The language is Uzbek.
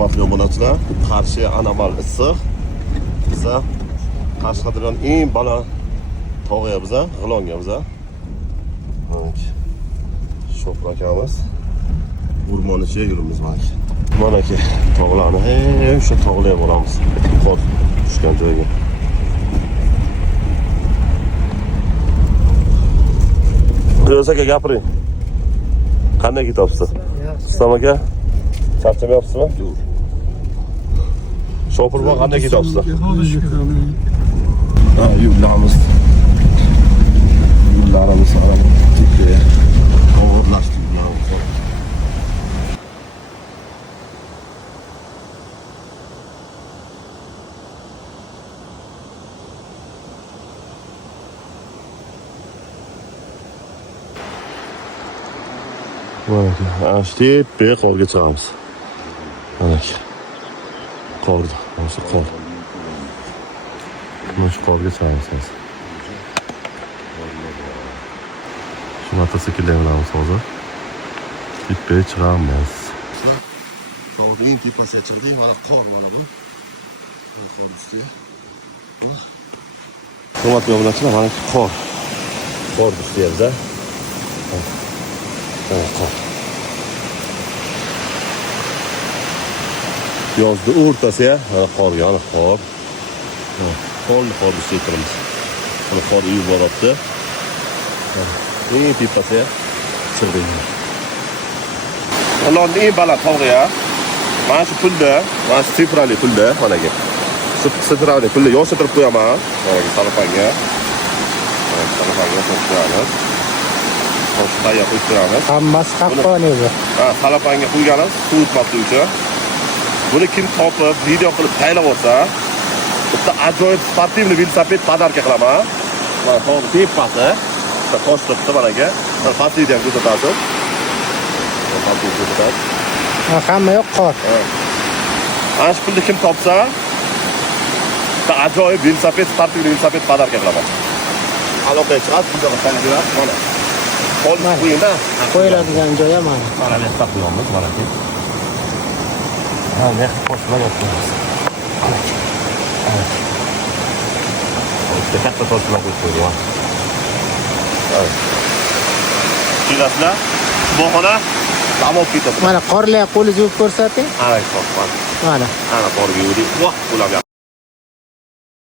Hurmatli obunachilar, Qarshi anomal issiq. Biza Qashqadaryoning eng baland tog'iga biza, G'ilonga biza. Sho'p akamiz o'rmon ichiga yurimiz mana. Mana ki tog'larni, o'sha tog'larga boramiz. Qor tushgan joyga. Qo'yos aka gapiring. Qanday ketyapsiz? Islom aka, charchamayapsizmi? Yo'q. Shopirman qanday ketyapsiz? Ha, yo'llarimiz. Yo'llarimiz og'irlashdi. Mana ashti qorga chiqamiz. Mana qorda, mana qor. Mana shu qorga chiqamiz. Shu mototsikllar bilan hozir tepga chiqamiz. Tog'ning tepasiga chiqdik, mana qor mana bu. Qor ustiga. Hurmatli obunachilar, mana qor. Qor ustiga. Qor. Yozda o'rtasiga qorga, ana qor. Qor ustiga turamiz. Mana qor uyib boryapti. Tepasiga chiqdik. Ularning eng baland tog'iga mana shu pulda, mana shu sifrali pulda, mana bu. Sifrali pulda yoshirib qo'yaman. Mana bu salafanga. Salafanga qo'yamiz. Toshqaya qo'yamiz. Hammasi haqqoniy bu. Ha, salafanga qo'yganmiz, suv o'tmaslik uchun. Buni kim topib, video qilib taylab olsa, bitta ajoyib sportivniy velosiped podarka qilaman. Mana tog' tepasi, bitta tosh turibdi managa. Mana pastlikda ham ko'rsatasiz. Pastlikda ko'rsatasiz. Hamma yo'q qor. Ana shu pulni kim topsa, bitta ajoyib velosiped, sportivniy velosiped podarka qilaman. Aloqaga chiqib, videoga taylab berasiz. Mana qo'yingda Qo'yiladigan joy ham mana. mana bu yerda qo'yamiz, mana bu. Ha, men qo'shmaga qo'yamiz. O'sha katta toshlar qo'yib. Kelasizlar? Boxona tamom ketadi. Mana qorlar qo'li yuvib ko'rsating. Ana qo'rqman. Mana. Ana qorga yuvdik. Voh, ular